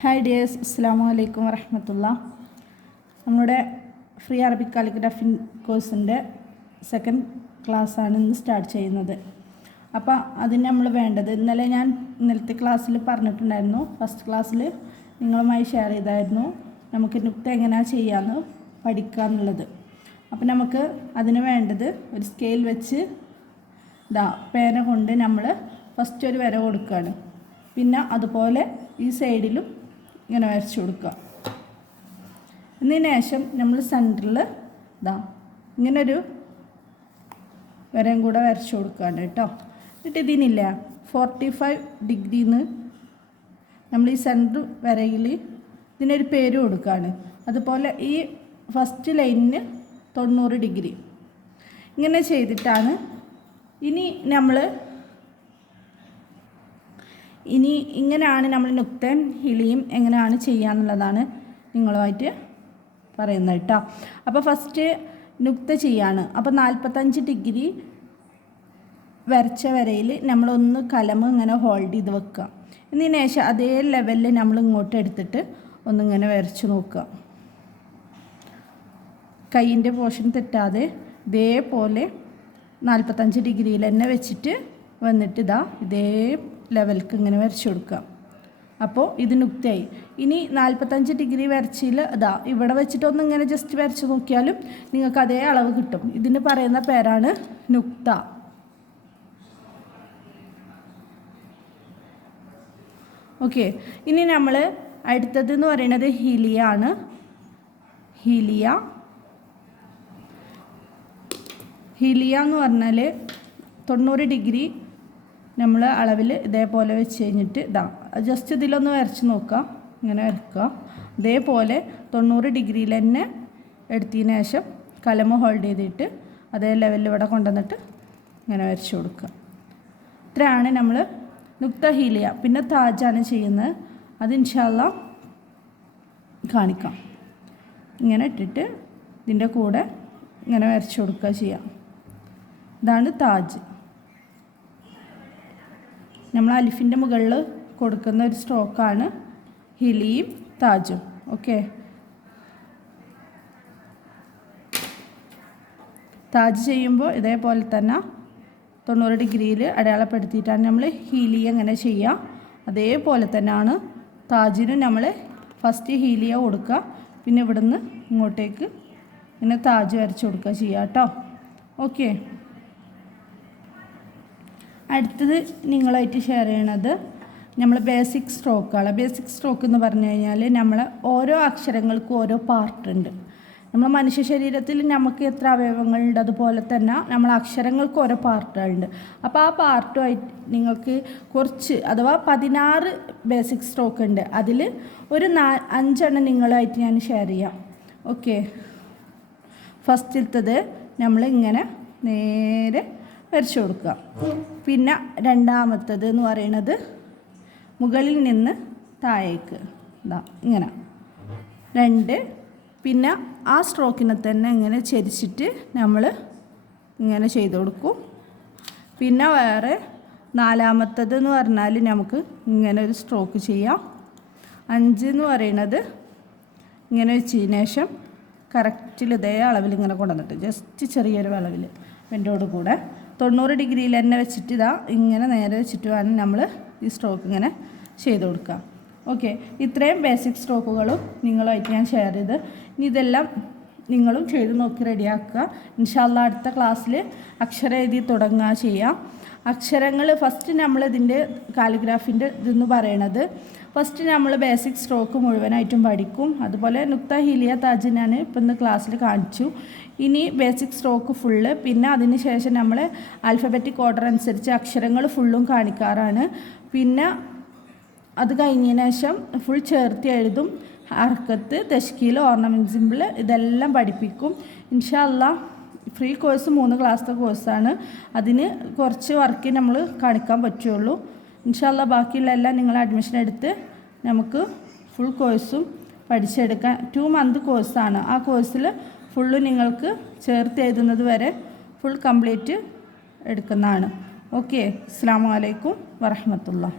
Hi dears അസ്സാം വലൈക്കും വരഹമത്തുള്ള നമ്മുടെ ഫ്രീ അറബിക് കാലിഗ്രാഫി കോഴ്സിന്റെ സെക്കൻഡ് ക്ലാസ്സാണ് ഇന്ന് സ്റ്റാർട്ട് ചെയ്യുന്നത്. അപ്പോൾ അതിന് നമ്മൾ വേണ്ടത് ഇന്നലെ ഞാൻ ഇന്നലത്തെ ക്ലാസ്സിൽ പറഞ്ഞിട്ടുണ്ടായിരുന്നു. ഫസ്റ്റ് ക്ലാസ്സിൽ നിങ്ങളുമായി ഷെയർ ചെയ്തായിരുന്നു. നമുക്ക് നുക്ത എങ്ങനെയാണ് ചെയ്യാമെന്ന് പഠിക്കുക അപ്പോൾ നമുക്ക് അതിന് വേണ്ടത് ഒരു സ്കെയിൽ വെച്ച് ഇതാ പേന കൊണ്ട് നമ്മൾ ഫസ്റ്റ് ഒരു വര കൊടുക്കുകയാണ് പിന്നെ അതുപോലെ ഈ സൈഡിലും ഇങ്ങനെ വരച്ച് കൊടുക്കുക. എന്നതിന് ശേഷം നമ്മൾ സെന്ററിൽ ഇതാ ഇങ്ങനൊരു വരയും കൂടെ വരച്ച് കൊടുക്കുകയാണ് കേട്ടോ. എന്നിട്ട് ഇതിനില്ല ഫോർട്ടി ഫൈവ് ഡിഗ്രിന്ന് നമ്മൾ ഈ സെന്റർ വരയിൽ ഇതിനൊരു പേര് കൊടുക്കുകയാണ്. അതുപോലെ ഈ ഫസ്റ്റ് ലൈനിന് തൊണ്ണൂറ് ഡിഗ്രി. ഇങ്ങനെ ചെയ്തിട്ടാണ് ഇനി നമ്മൾ ഇനി ഇങ്ങനെയാണ് നമ്മൾ നുക്തയും ഇളിയും എങ്ങനെയാണ് ചെയ്യാന്നുള്ളതാണ് നിങ്ങളുമായിട്ട് പറയുന്നത് കേട്ടോ. അപ്പോൾ ഫസ്റ്റ് നുക്ത ചെയ്യാണ്. അപ്പോൾ നാൽപ്പത്തഞ്ച് ഡിഗ്രി വരച്ച വരയിൽ നമ്മളൊന്ന് കലമ് ഇങ്ങനെ ഹോൾഡ് ചെയ്ത് വെക്കുക. എന്നതിന് ശേഷം അതേ ലെവലിൽ നമ്മൾ ഇങ്ങോട്ട് എടുത്തിട്ട് ഒന്നിങ്ങനെ വരച്ച് നോക്കുക. കൈയിന്റെ പോർഷൻ തെറ്റാതെ ഇതേപോലെ നാൽപ്പത്തഞ്ച് ഡിഗ്രിയിൽ തന്നെ വെച്ചിട്ട് വന്നിട്ട് ഇതാ ഇതേ ലെവൽക്ക് ഇങ്ങനെ വരച്ചു കൊടുക്കുക. അപ്പോൾ ഇത് നുക്തയായി. ഇനി നാൽപ്പത്തഞ്ച് ഡിഗ്രി വരച്ചിൽ അതാ ഇവിടെ വെച്ചിട്ടൊന്നും ഇങ്ങനെ ജസ്റ്റ് വരച്ച് നോക്കിയാലും നിങ്ങൾക്ക് അതേ അളവ് കിട്ടും. ഇതിന് പറയുന്ന പേരാണ് നുക്ത. ഓക്കെ ഇനി നമ്മൾ അടുത്തത് എന്ന് പറയുന്നത് ഹീലിയ ആണ് ഹിലിയ. ഹീലിയ എന്ന് പറഞ്ഞാൽ തൊണ്ണൂറ് ഡിഗ്രി നമ്മൾ അളവിൽ ഇതേപോലെ വെച്ച് കഴിഞ്ഞിട്ട് ഇതാ ജസ്റ്റ് ഇതിലൊന്ന് വരച്ച് നോക്കുക ഇങ്ങനെ വരക്കുക. ഇതേപോലെ തൊണ്ണൂറ് ഡിഗ്രിയിൽ തന്നെ എടുത്തതിന് ശേഷം കലമ ഹോൾഡ് ചെയ്തിട്ട് അതേ ലെവലിൽ ഇവിടെ കൊണ്ടുവന്നിട്ട് ഇങ്ങനെ വരച്ച് കൊടുക്കുക. ഇത്രയാണ് നമ്മൾ നുക്ത ഹീലിയ പിന്നെ താജാണ് ചെയ്യുന്നത്. അത് ഇൻഷാല്ല കാണിക്കാം. ഇങ്ങനെ ഇട്ടിട്ട് ഇതിന്റെ കൂടെ ഇങ്ങനെ വരച്ച് കൊടുക്കുക ചെയ്യാം. ഇതാണ് താജ്. നമ്മൾ അലിഫിന്റെ മുകളിൽ കൊടുക്കുന്ന ഒരു സ്ട്രോക്കാണ് ഹിലിയും താജും. ഓക്കെ. താജ് ചെയ്യുമ്പോൾ ഇതേപോലെ തന്നെ തൊണ്ണൂറ് ഡിഗ്രിയിൽ അടയാളപ്പെടുത്തിയിട്ടാണ് നമ്മൾ ഹീലി എങ്ങനെ ചെയ്യുക. അതേപോലെ തന്നെയാണ് താജിന് നമ്മൾ ഫസ്റ്റ് ഹീലിയ കൊടുക്കുക. പിന്നെ ഇവിടുന്ന് ഇങ്ങോട്ടേക്ക് ഇങ്ങനെ താജ് വരച്ച് കൊടുക്കുക ചെയ്യുക കേട്ടോ. ഓക്കെ. അടുത്തത് നിങ്ങളായിട്ട് ഷെയർ ചെയ്യണത് നമ്മൾ ബേസിക് സ്ട്രോക്കുകൾ ബേസിക് സ്ട്രോക്ക് എന്ന് പറഞ്ഞു കഴിഞ്ഞാൽ നമ്മൾ ഓരോ അക്ഷരങ്ങൾക്കും ഓരോ പാർട്ടുണ്ട് നമ്മൾ മനുഷ്യ ശരീരത്തിൽ നമുക്ക് എത്ര അവയവങ്ങളുണ്ട് അതുപോലെ തന്നെ നമ്മൾ അക്ഷരങ്ങൾക്ക് ഓരോ പാർട്ടുകളുണ്ട് അപ്പോൾ ആ പാർട്ടുമായിട്ട് നിങ്ങൾക്ക് കുറച്ച് അഥവാ പതിനാറ് ബേസിക് സ്ട്രോക്ക് ഉണ്ട്. അതിൽ ഒരു നാ അഞ്ചെണ്ണം നിങ്ങളായിട്ട് ഞാൻ ഷെയർ ചെയ്യാം. ഓക്കെ ഫസ്റ്റിലത്തത് നമ്മൾ ഇങ്ങനെ നേരെ വരച്ചു കൊടുക്കുക. പിന്നെ രണ്ടാമത്തത് എന്ന് പറയുന്നത് മുകളിൽ നിന്ന് താഴേക്ക്. ഇതാ ഇങ്ങനെ. രണ്ട്. പിന്നെ ആ സ്ട്രോക്കിനെ തന്നെ ഇങ്ങനെ ചരിച്ചിട്ട് നമ്മൾ ഇങ്ങനെ ചെയ്ത് കൊടുക്കും. പിന്നെ വേറെ നാലാമത്തത് എന്ന് പറഞ്ഞാൽ നമുക്ക് ഇങ്ങനെ ഒരു സ്ട്രോക്ക് ചെയ്യാം. അഞ്ച് എന്ന് പറയുന്നത് ഇങ്ങനെ വെച്ചതിന് ശേഷം കറക്റ്റിൽ ഇതേ അളവിൽ ഇങ്ങനെ കൊണ്ടുവന്നിട്ട് ജസ്റ്റ് ചെറിയൊരു അളവിൽ വെന്റോട് കൂടെ. തൊണ്ണൂറ് ഡിഗ്രിയിൽ തന്നെ വെച്ചിട്ട് ഇതാ ഇങ്ങനെ നേരെ വെച്ചിട്ട് വേണം നമ്മൾ ഈ സ്ട്രോക്ക് ഇങ്ങനെ ചെയ്ത് കൊടുക്കുക ഓക്കെ ഇത്രയും ബേസിക് സ്ട്രോക്കുകളും നിങ്ങളുമായിട്ട് ഞാൻ ഷെയർ ചെയ്ത്. ഇനി ഇതെല്ലാം നിങ്ങളും ചെയ്ത് നോക്കി റെഡിയാക്കുക. ഇൻഷാല്ല അടുത്ത ക്ലാസ്സിൽ അക്ഷരം എഴുതി തുടങ്ങുക ചെയ്യാം. അക്ഷരങ്ങൾ ഫസ്റ്റ് നമ്മൾ ഇതിന്റെ കാലിഗ്രാഫിന്റെ ഇതെന്ന് പറയണത്. ഫസ്റ്റ് നമ്മൾ ബേസിക് സ്ട്രോക്ക് മുഴുവനായിട്ടും പഠിക്കും. അതുപോലെ നുക്ത ഹീലിയ താജ് ഞാൻ ഇപ്പം ഇന്ന് ക്ലാസ്സിൽ കാണിച്ചു. ഇനി ബേസിക് സ്ട്രോക്ക് ഫുള്ള് പിന്നെ അതിന് ശേഷം നമ്മൾ ആൽഫബറ്റിക് ഓർഡർ അനുസരിച്ച് അക്ഷരങ്ങൾ ഫുള്ളും കാണിക്കാറാണ്. പിന്നെ അത് കഴിഞ്ഞതിന് ശേഷം ഫുൾ ചേർത്ത് എഴുതും. അർക്കത്ത് തെഷ്കീൽ ഓർണമെന്റ് സിമ്പിൾ ഇതെല്ലാം പഠിപ്പിക്കും. ഇൻഷാല്ല ഫ്രീ കോഴ്സ് മൂന്ന് ക്ലാസ്സത്തെ കോഴ്സാണ്. അതിന് കുറച്ച് വർക്ക് നമ്മൾ കാണിക്കാൻ പറ്റുള്ളൂ. ഇൻഷാല്ല ബാക്കിയുള്ള എല്ലാം നിങ്ങൾ അഡ്മിഷൻ എടുത്ത് നമുക്ക് ഫുൾ കോഴ്സും പഠിച്ചെടുക്കാൻ ടു മന്ത് കോഴ്സാണ് ആ കോഴ്സിൽ ഫുള്ള് നിങ്ങൾക്ക് ചേർത്ത് എഴുതുന്നത് വരെ ഫുൾ കംപ്ലീറ്റ് എടുക്കുന്നതാണ്. ഓക്കെ അസ്സാം വലൈക്കും വറഹമത്തുള്ള